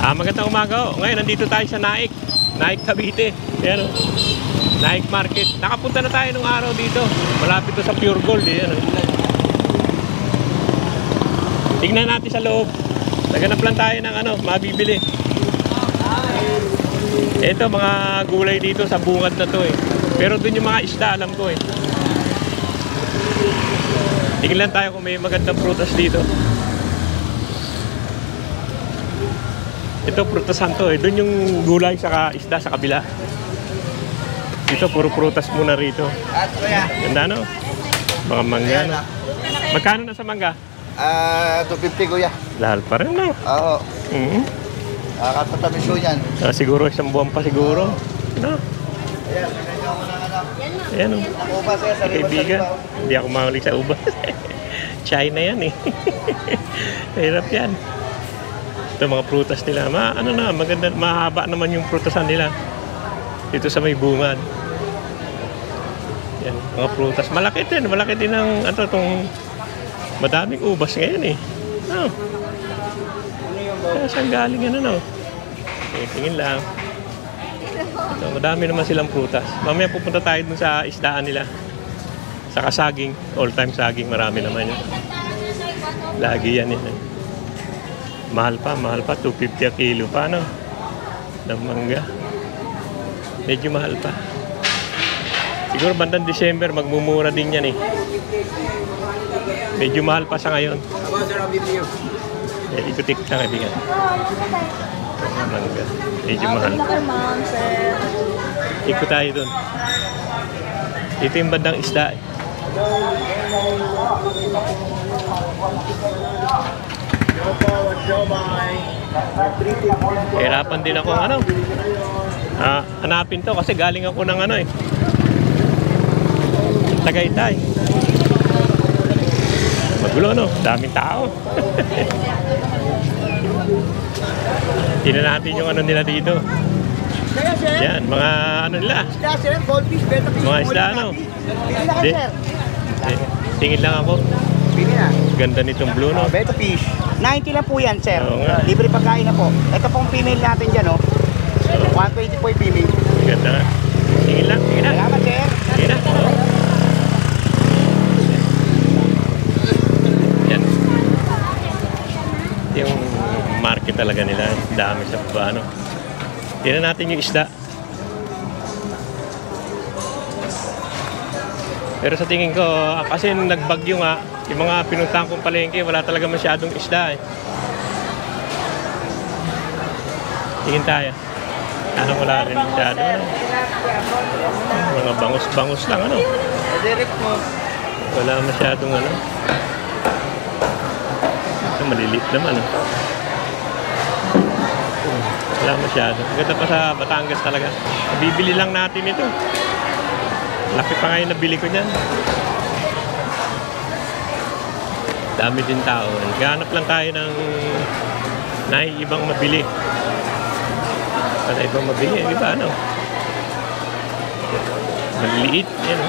Magandang umaga ho. Ngayon, nandito tayo sa Naik. Naik, Cavite. Ayan o. Naik Market. Nakapunta na tayo nung araw dito. Malapit to sa Pure Gold. Ayan o. Tignan natin sa loob. Naganap lang tayo ng mabibili. Ito, mga gulay dito sa bungad na to eh. Pero dun yung mga isda, alam ko eh. Tignan tayo kung may magandang prutas dito. Ito, prutasan to eh. Doon yung gulay sa isda sa kabila. Dito, puro prutas muna rito. Ganda no? Mga mangga no? Magkano na sa mangga? 250 kuya. Lahal pa rin no? Oo. Kakapatamis ko yan. Siguro isang buwan pa siguro. No? Ayan o. Ubas yan, sa Kaibigan, hindi ako mahulig sa ubas. China yan eh. Hirap yan. Ito mga prutas nila. Maganda, mahaba naman yung prutasan nila. Dito sa may bungad. Yan, mga prutas. Malaki din ang itong madaming ubas ngayon eh. Oh. Saan galing yan tingin lang. So, madami naman silang prutas. Mamaya pupunta tayo dun sa isdaan nila. Sa saging. All time saging. Marami naman yun. Lagi yan eh. Mahal pa. 250 a kilo pa, no? Ng mangga. Medyo mahal pa. Siguro bandang December, magmumura din yan eh. Medyo mahal pa sa ngayon. Ikutik na kaibigan. Mangga. Medyo mahal. Ikot tayo dun. Ito yung bandang isda. Hirapan din ako hanapin to kasi galing ako ng Tagaytay. Magulo daming tao. Tingnan natin yung nila dito. Yan, mga nila. Mga isda Tingin lang ako. Ganda nitong blue Beta fish. 90 lang po yan, sir. Libre pagkain na po. Ito pong female natin dyan, 120 po yung female. Ganda na. Tingin lang. Salamat, sir. Tingin na. Yan. Yung market talaga nila. Dami sa baba, Tingnan natin yung isda. Pero sa tingin ko, kasi nung nagbagyo nga, yung mga pinuntahan kong palengke, wala talaga masyadong isda eh. Tingin tayo. Wala rin masyado. Mga bangus-bangus lang, Direct mo. Wala masyadong Ito, maliliit naman, Wala masyado. Ganda pa sa Batangas talaga. Bibili lang natin ito. Laki pa ngayon nabili ko niyan. Dami din tao. Naghanap lang tayo ng ibang mabili. Para ibang mabili, di ba maliliit. Yan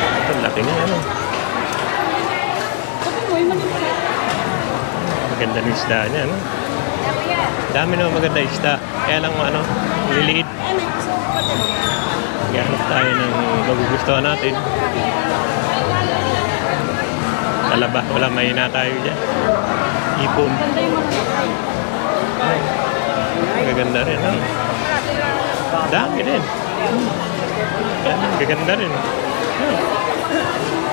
Ito, laki na Maganda ng isda niya, Dami naman maganda isda. Kaya lang maliliit. Naghanap tayo ng magugustuhan natin. Talaba, wala mahina tayo dyan. Ipon. Gaganda rin, Dami rin. Gaganda rin.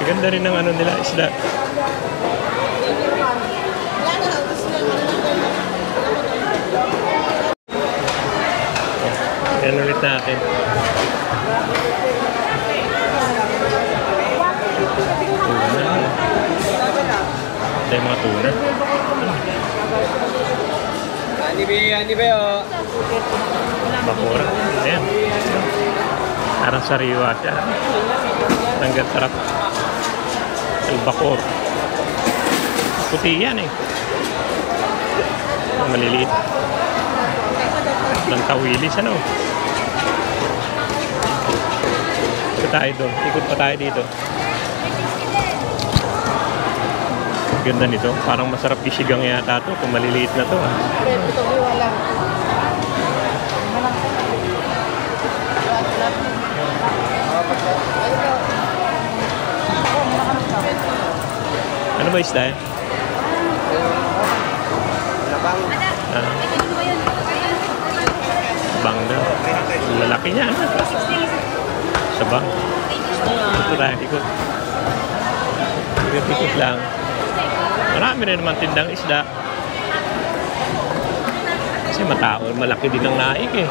Gaganda rin ang nila, isda. Yan ulit natin. Ito yung mga tuna. Hindi ba Bakura. Ayan. Parang sariwa siya. Tanggal sarap. Albacor. Puti yan eh. Maliliit. Ng tawilis Ikot tayo doon. Ikot pa tayo dito. Ganda nito. Parang masarap isigang yata to kung maliliit na to. Ito wala. Ano ba isda eh? Ah, bang daw. Lalaki niya. Ano? Sa bang. Ito tayo, ikot. Ikot lang. Marami rin naman tindang isda. Kasi matao, malaki din ang naik eh.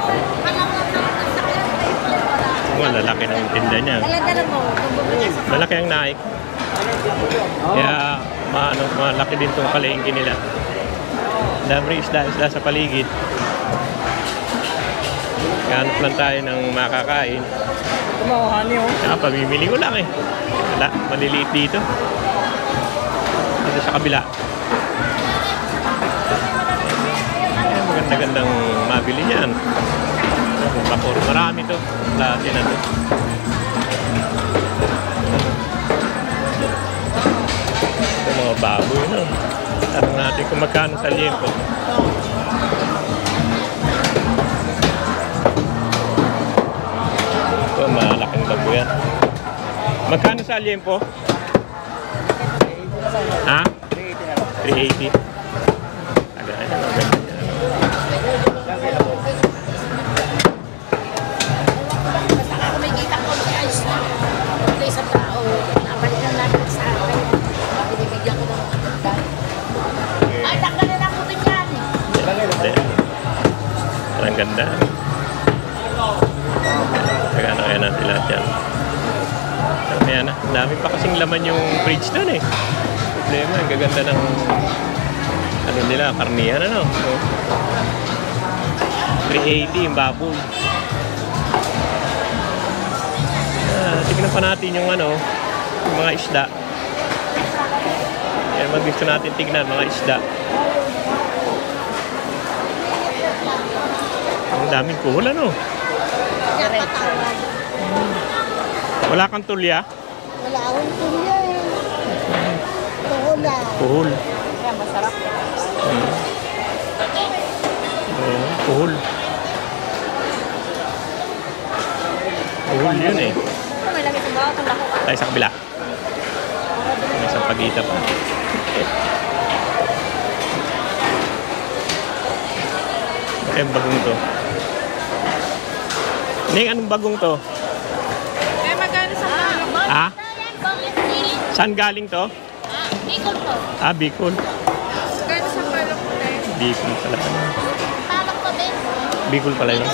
Lalaki ng tinda niya. Malaki ang naik. Kaya malaki din itong palengke nila. Dami isda sa paligid. Hanap lang tayo ng makakain. Kumawahani oh. Kaya pamimili ko lang eh. Wala, maliliit dito. Dito sa kabila. Maganda-gandang mabili niyan. Bakor, marami to. Klase na to. Ito mga baboy, no? Tanong natin kung magkano sa liempo. Ito, malaking baboy yan. Magkano sa liempo? Ha? 380. Agad, maganda. Ang ganda. Kagano kaya natin lahat yan. Kaya na, dami pa kasing laman yung fridge doon eh. Problema, ang gaganda ng ano nila, karnihan ano. So, 380 yung baboy. Tignan pa natin yung ano, yung mga isda. Yan man gusto natin tignan, mga isda. Ang daming kuhol ano. Wala kang tulya? Wala akong tulya eh. Tuhol lang. Kuhol. Kaya masarap. Kuhol. Kuhol yun eh. May lamit ang bawat ang lako. Tayo sa kabila. May isang pagita pa. Ang bagong to. Ning, anong bagong to? Eh, magkano sa palok? Ha? Saan galing to? Bicol to. Ah, Bicol. Magkano sa palok mo na eh? Bicol pala. Palok pa, Ben. Bicol pala yun.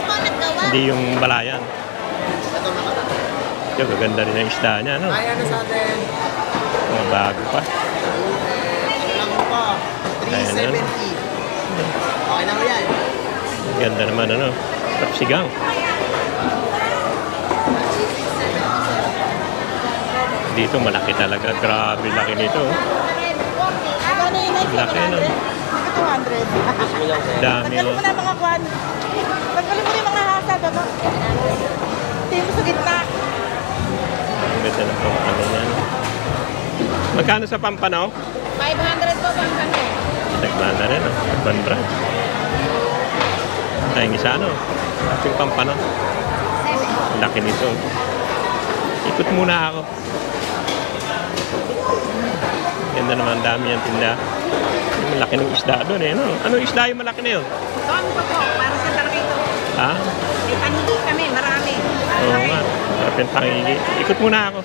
Hindi yung balayan. Ito, gaganda rin ang isda niya, no? Ay, ano sa atin? Mga bago pa. Lang po. Ayan, 370. Okay na mo yan. Ganda naman, ano? Tapsigang. Dito malaki talaga. Grabe, laki nito. Laki, no? 200. Dami, Tanggalin no? mo na mga kwan. Tanggalin mo na yung mga hasad, ano? Tingin mo sa gitna. Ang ganda ng pampano niya, no? Magkano sa pampano? 500 po, pampano. Nagbanda rin, no? Urban Brand. Tayong isa, no? Ating pampano. Ang laki nito. Ikot muna ako. Ganda naman, dami yung tinda. Yung laki ng isda doon eh, no? Anong isda yung malaki na yun? Doon po po, para sa tarkito. Ha? May panili kami, marami. Oo nga. Sarap yung pangigi. Ikot muna ako.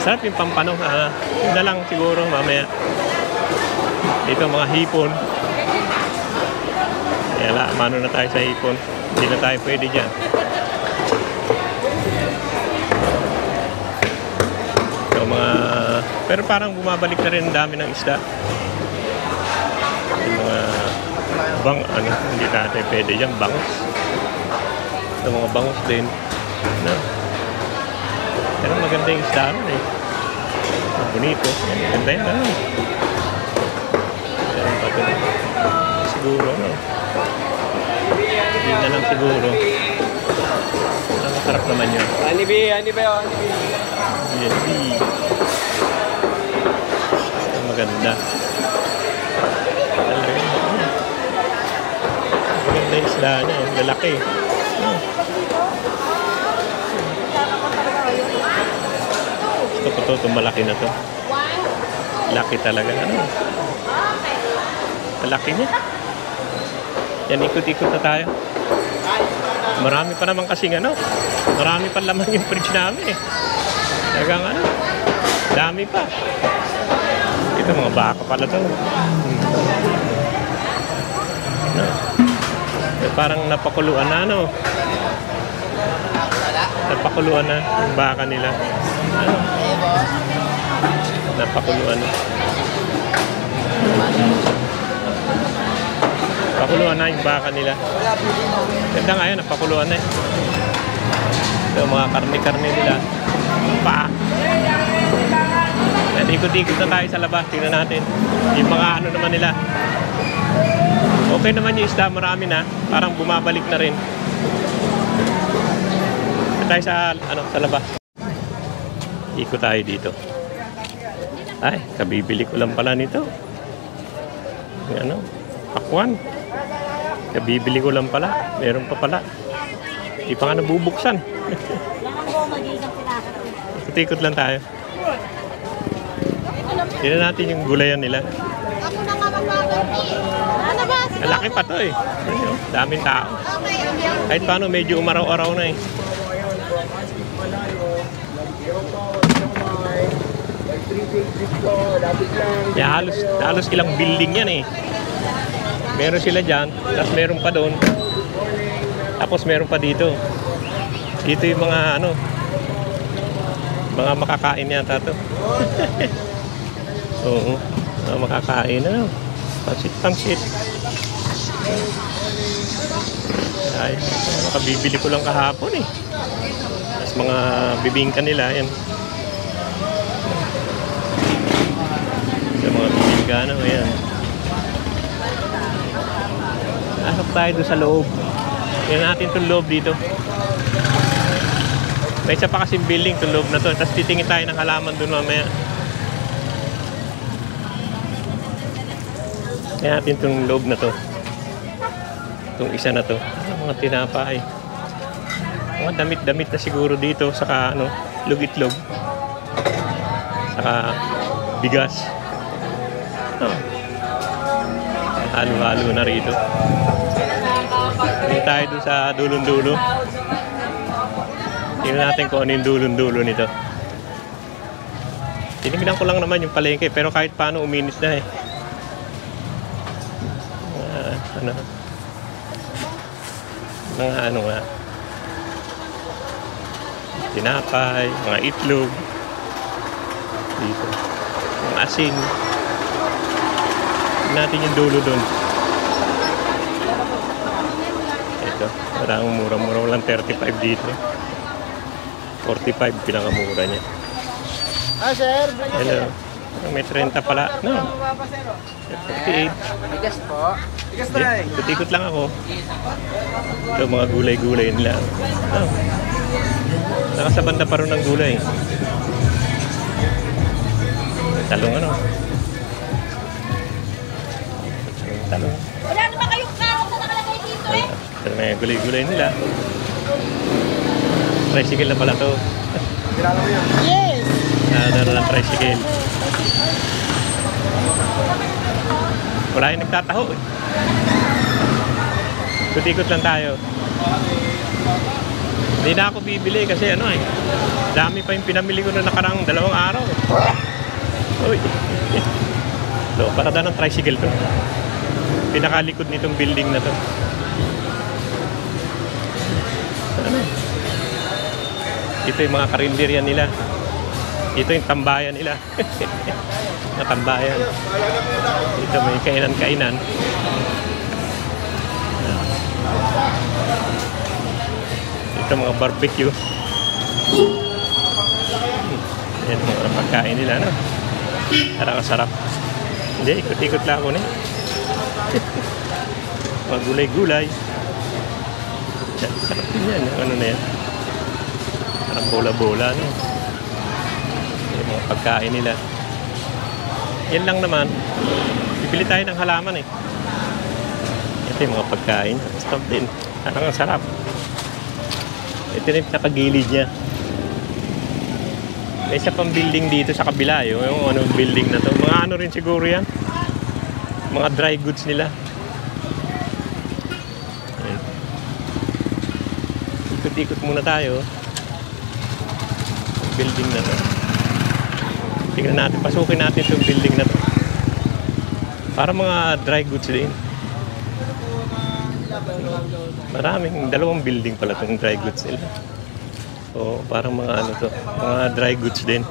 Masarap yung pampano. Yun na lang siguro mamaya. Dito mga hipon. Kaya mano na tayo sa hipon. Hindi na tayo pwede dyan. So, pero parang bumabalik na rin ang dami ng isda. Yung mga hindi natin pwede dyan, bangus. Ito mga bangus din. No? Pero maganda yung isda nun eh. Bonito. Maganda yan, ano? Meron pa ito. Siguro, no? Hindi na lang siguro. Ang masarap naman yun. Ani ba yun? Yes, Ganda. Maganda yung isda niya. Lalaki. Gusto ko to. Itong malaki na to. Laki talaga. Malaki niya. Yan, ikot-ikot na tayo. Marami pa naman kasing marami pa laman yung fridge namin eh. Talagang dami pa. Ito mga baka pala to. Parang napakuluan na napakuluan na yung baka nila. Napakuluan na. Napakuluan na yung baka nila. Ganda nga yun, napakuluan na eh. Ito mga karne-karne nila. Paa. Ikot-ikot na tayo sa labas. Tingnan natin. Yung mga naman nila. Okay naman yung isda. Marami na. Parang bumabalik na rin. Tayo sa labas. Ikot tayo dito. Ay, kabibili ko lang pala nito. Yung pakwan. Kabibili ko lang pala. Meron pa pala. Hindi pa nga nabubuksan. Ikot-ikot lang tayo. Tignan natin yung gulayan nila. Ako na nga magbabanti. Malaki pa to eh. Daming tao. Kahit paano medyo umaraw-araw na eh. Yeah, halos ilang building yan eh. Meron sila dyan, tapos meron pa doon. Tapos meron pa dito. Dito yung mga mga makakain yata to. Oo, makakain pansit. Ay, makabibili ko lang kahapon eh. Tapos mga bibingka nila, yan. Sa mga bibingka, yan. Asok tayo doon sa loob. Tingnan natin itong loob dito. May isa pa kasing building itong loob na to. Tapos titingin tayo ng halaman doon mamaya. Tingnan natin itong loob na to. Itong isa na to. Mga tinapay. Mga damit-damit na siguro dito. Saka lug-itlog. Saka bigas. Halo-halo na rito. Tingin tayo doon sa dulong-dulo. Tingnan natin kung ano yung dulong-dulo nito. Tinignan ko lang naman yung palengke. Pero kahit paano uminis na eh. Mga nga. Tinapay, mga itlog. Dito. Mga asin. Tingnan natin yung dulo doon. Ito. Parang mura-mura. Walang 35 dito. 45 pinakamura niya. Sir. Hello. May 30 pala. No. 48. Bigas po. Bigas na eh. Ikot-ikot lang ako. Ito mga gulay-gulay nila. Saka sa banda pa rin ng gulay. Talong Talong. Wala naman kayong karong na nakalagay dito eh. Ito may gulay-gulay nila. Tricycle na pala to. Kilala mo yun? Yes. Naroon ng tricycle. Wala yung nagtataho eh. Ikot-ikot lang tayo. Hindi na ako bibili kasi dami pa yung pinamili ko na nakarang 2 araw eh. Uy. So, parada ng tricycle to. Pinakalikod nitong building na to. Ito yung mga karinderya nila. Ito yung tambayan nila. Mga tambayan. Ito may kainan-kainan. Ito mga barbecue. Yan mga pagkain nila, Sarap kasarap. Hindi, ikot-ikot lang ako mga gulay-gulay. Yan, sarap din yan. Ano na yan? Parang bola-bola, Yung mga pagkain nila. Yan lang naman. Bibili tayo ng halaman eh. Ito yung mga pagkain. Stop din. Parang ang sarap. Ito na yung nakagilid niya. May isa pang building dito sa kabila. Yung ano building na to. Mga ano rin siguro yan. Mga dry goods nila. Ayan. Ikot-ikot muna tayo. Building na to. Tingnan natin. Pasukin natin itong building na to. Para mga dry goods din. Maraming, dalawang building pala itong dry goods nila. So, parang mga ano to, mga dry goods din.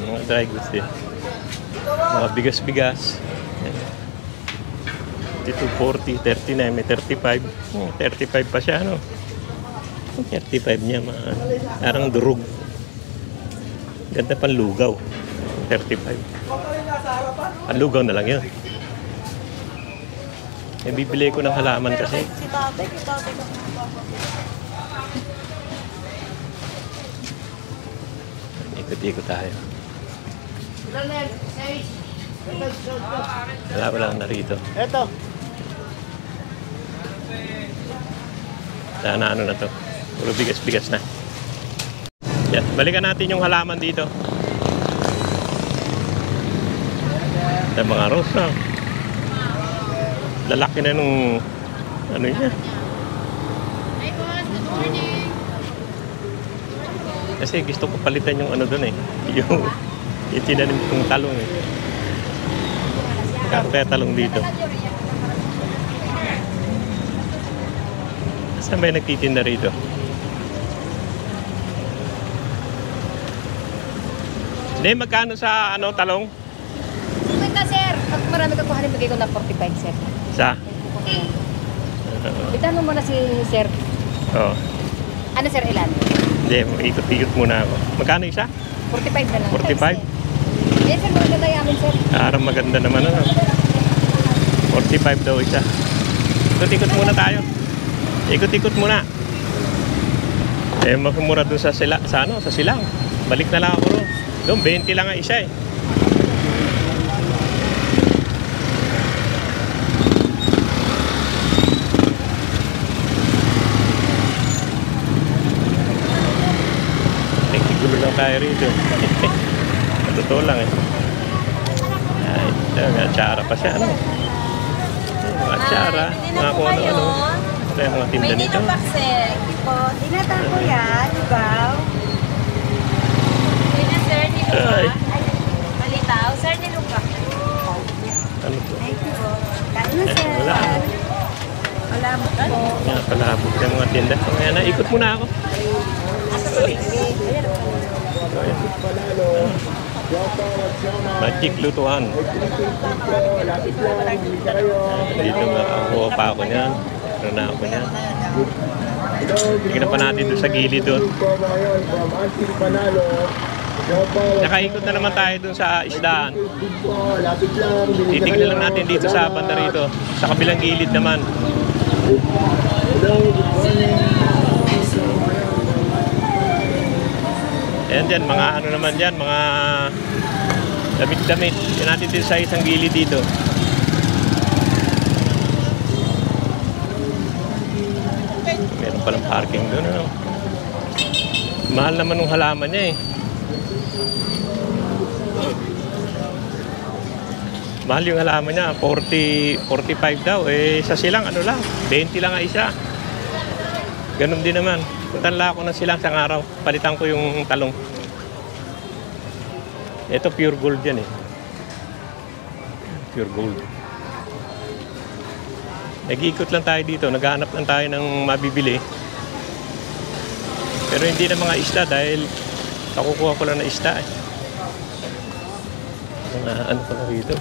Mga dry goods din. Mga bigas-bigas. Dito 40, 39, may 35. 35 pa siya, ano? 35 niya, parang durog. Ganda pang lugaw. 35. Ang lugaw na lang yun. Eh, bibili ko ng halaman kasi. Si tatay, si tatay. Ikot-ikot tayo. Wala na rito. Ito. Sana ano na to. Puro bigas-bigas na. Yan. Balikan natin yung halaman dito. Sa mga rosa. Lalaki na nung ano niya. Hi boss, good morning. Kasi gusto ko palitan yung ano doon eh. Yung tinanim kong talong eh. Kaya talong dito. Saan may nagtitinda rito? Hindi, magkano sa ano talong? Kumenta sir, pag marami ka kuhanin, bigay ko na 45 sir. Sa? Itanong mo na si sir. Oo. Ano sir, ilan? Hindi, ikot-ikot muna ako. Magkano isa? 45 na lang. 45? Yes sir, maganda yamin sir. Parang maganda naman ano. 45 daw isa. Ikot-ikot muna tayo. Ikot-ikot muna. Eh, makumura doon sa sila, sa ano, sa silang. Balik na lang ako doon. Doon, 20 lang ang isa eh. Gulo lang tayo rito. Totoo lang eh. Ay, ito, atsara pa siya, ano? Mga atsara, mga kung ano-ano. Ito yung mga tinda nito. Sir, po. Tinatan ko yan, diba? Pwede sir, Ay, malitaw. Sir, nilupa. ano to? Thank you po. Kain na, Eh, sir. wala. Wala mo po. Yan, palabog yung mga tinda. Kaya na, ikot muna ako. Magic lutuan. Dito nga ako pa ako niyan. Meron na ako niyan. Tingnan pa natin doon sa gilid doon. Nakaikot na naman tayo doon sa isdaan. Titignan lang natin dito sa banda rito. Sa kabilang gilid naman. Ayan dyan, mga ano naman dyan, mga damit-damit. Yan natin dito sa isang gilid dito. Meron palang parking doon, ano. Mahal naman ng halaman niya eh. Mahal yung halaman niya, 45 daw. Eh, sa silang, ano lang, 20 lang ang isa. Ganun din naman. Puntanla ako ng silang isang araw. Palitan ko yung talong. Ito pure gold yan eh. Pure gold. Nag-iikot lang tayo dito. Naghahanap lang tayo ng mabibili. Pero hindi na mga isda dahil nakukuha ko lang na isda eh. Mga ano pa na rito.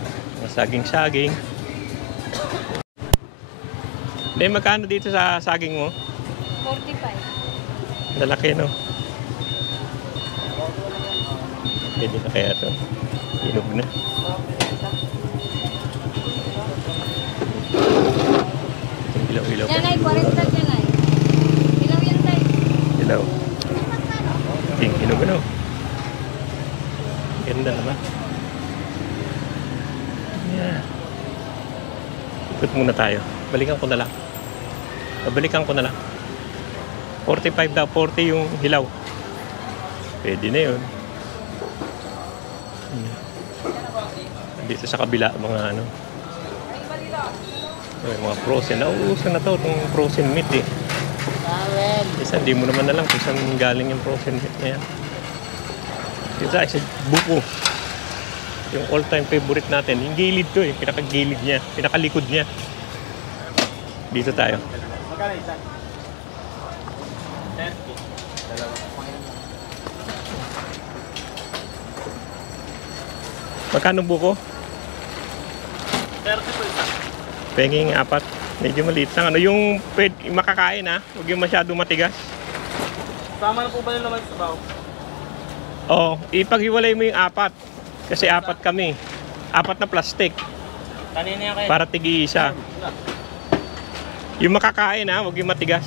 Mga saging-saging. May magkano dito sa saging mo? 45. Lalaki, no? Pwede na kaya ito. Hinog na. Itong ilaw-ilaw pa. Yan ay, 40 yan ay. Ilaw yan tayo. Ilaw. Hinog, ano? Ganda naman. Yeah. Ikot muna tayo. Balikan ko na lang. Babalikan ko na lang. 45 daw. 40 yung hilaw. Pwede na yun. Dito sa kabila, mga ano. Mga frozen. Nauusan na to itong frozen meat eh. Isa, hindi mo naman alam kung saan galing yung frozen meat na yan. Dito tayo sa buko. Yung all-time favorite natin. Yung gilid to eh. Pinakagilid niya. Pinakalikod niya. Dito tayo. Magkano buko? 30 po isa. Penging 4. Medyo maliit lang. Ano yung makakain ha? Huwag yung masyado matigas. Tama na po ba yung laman sa baho? Oo. Ipaghiwalay mo yung 4. Kasi 4 kami. 4 na plastic. Kanina yan kayo. Para tigi-isa. Yung makakain ha? Huwag yung matigas.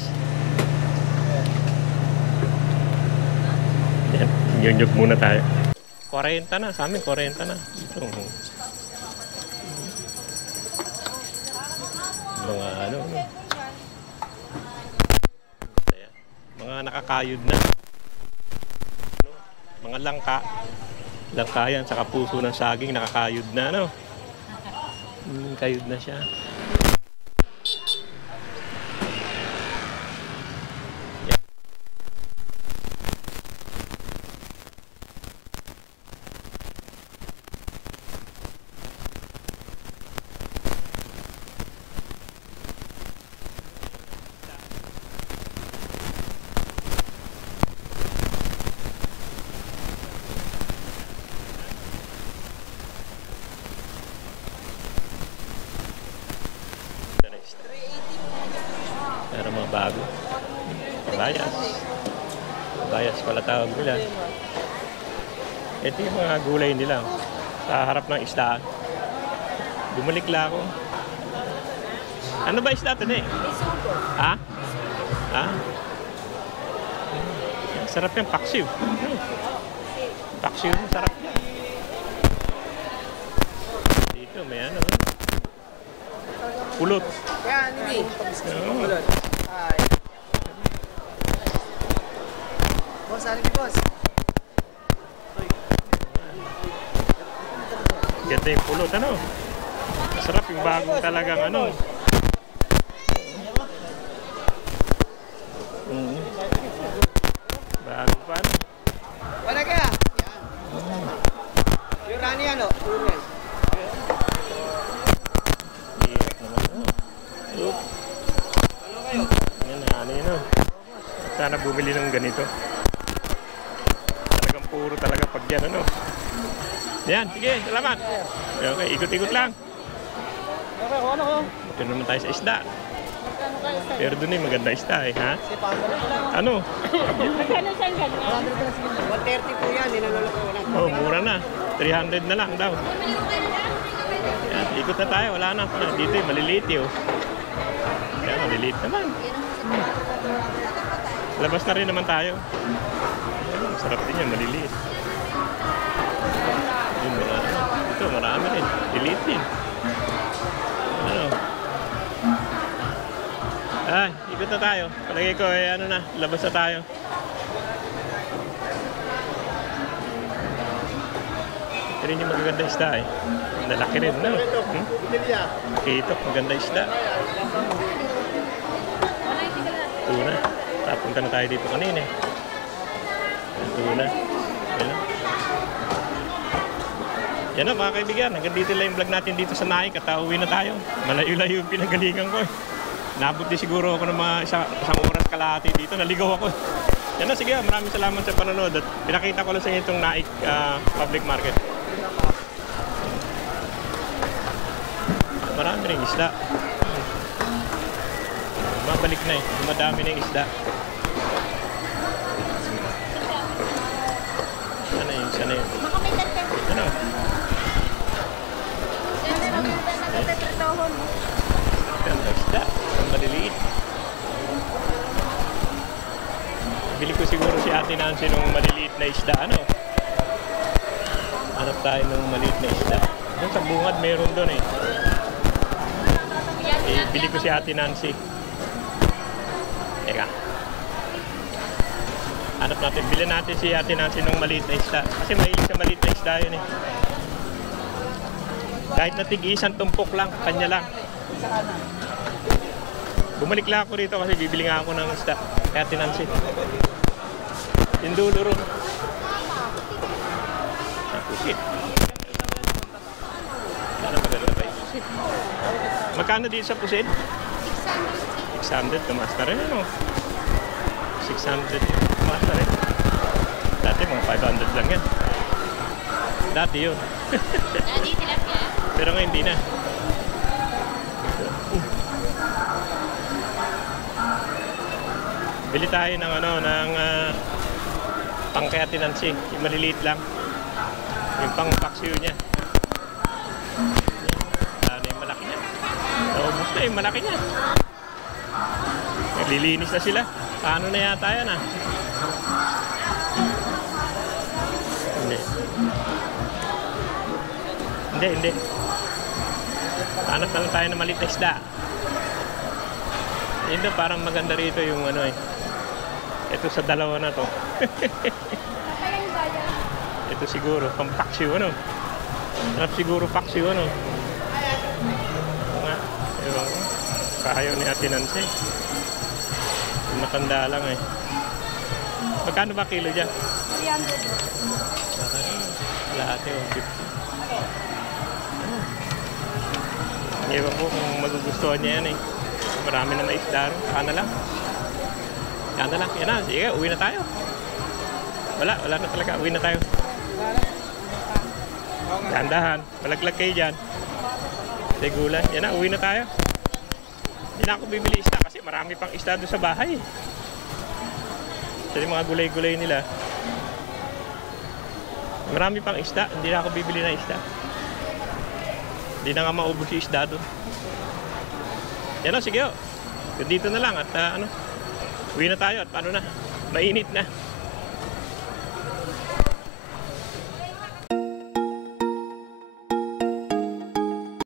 Yan. Yun muna tayo. 40 na. Sa amin 40 na. Ito. Mga ano. Mga nakakayod na. Mga langka. Langka yan. Saka puso ng saging. Nakakayod na. Ano? Kayod na siya. Pero mga bago. Bayas. Bayas pala tawag nila. Ito yung mga gulay nila. Sa harap ng isdaan. Bumalik lang ako. Ano ba isda ito na eh? Ha? Ha? Sarap yung paksiw. Paksiw, sarap yan. Dito may ano. Pulot. Yan, hindi. Oo. Ay. Boss, ano ki boss? Ganda yung pulot, ano? Masarap yung bagong talagang ano. Bago pa, ano? Wala kaya? Yung rani ano? Turen. Hirap naman, ano? Ano kayo? Yan, ano yun, oh. Sana bumili ng ganito. Talagang puro talaga pag yan, ano? Yan, sige, salamat. Okay, ikot-ikot lang. Okay, ano? Ito naman tayo sa isda. Pero doon eh, maganda isda eh, ha? Ano? Magkano saan ganyan? 130 po yan, ninanolo ko lang. Oh, mura na. 300 na lang daw. Yan, ikot na tayo, wala na. Dito eh, maliliit eh, oh. Yan, maliliit naman. Labas na rin naman tayo. Sarap din yan, maliliit. Yun, marami. Ito, marami rin. Lilit din. Ano? Ay, ikot na tayo. Palagay ko, eh, ano na, labas na tayo. Ito rin yung magaganda isda eh. Nalaki rin, no? Kitok, maganda isda. Tuna. Tapunta na tayo dito kanina eh. Tuna. Yan o. Yan o mga kaibigan. Hanggang dito lang yung vlog natin dito sa Naik at uwi na tayo. Malayo-layo yung pinagalingan ko eh. Nabot din siguro ako ng mga isang oras kalahati dito. Naligaw ako. Yan na, sige. Maraming salamat sa panonood. At pinakita ko lang sa inyo itong Naik Public Market. Marami rin isda. Mabalik na eh. Madami na yung isda. Sana yun, sana yun. Ano? Ganda isda. Maliliit. Bili ko siguro si Ate Nancy nung maliliit na isda. Ano? Hanap tayo ng maliit na isda. Doon sa bungad, meron doon eh. Bili ko si Ate Nancy. Teka. Hanap natin. Bilhin natin si Ate Nancy ng maliit na isda. Kasi mahilig sa maliit na isda yun eh. Kahit na tig-isang tumpok lang, kanya lang. Bumalik lang ako rito kasi bibili nga ako ng isda. Kaya Ate Nancy. Yung dulo ron. Pusit. Sana maganda pa yung pusit. Magkano dito sa pusit? 600. Tumaas na rin ano? 600. Tumaas na rin. Dati mga 500 lang yan. Dati yun. Dati tilapia. Pero ngayon hindi na. Bili tayo ng ano, ng pang-Ate Nancy. Yung maliliit lang. Yung pang-paksiw niya. Ano yung malaki niya? Naubos na yung malaki niya. Naglilinis na sila. Paano na yata yan ah? Hindi. Hanap na lang tayo ng maliit na isda. Yun na, parang maganda rito yung ano eh. Ito sa dalawa na to. Ito siguro, pang paksiw ano. Sarap siguro paksiw ano. Nga, ewan ko. Kahayaw ni Ate Nancy. Yung matanda lang eh. Magkano ba kilo dyan? 300. Lahat eh, 50. Ewan ko kung magugustuhan niya yan eh. Marami na maisda rin. Saka na lang. Yan na lang. Yan na. Sige, uwi na tayo. Wala na talaga. Uwi na tayo. Dahan-dahan. Malaglag kayo dyan. Segulan. Yan na, uwi na tayo. Hindi na ako bibili isda kasi marami pang isda doon sa bahay. Ito yung mga gulay-gulay nila. Marami pang isda. Hindi na ako bibili na isda. Hindi na nga maubos yung isda doon. Yan o, sige o. Dito na lang at uwi na tayo at paano na? Mainit na.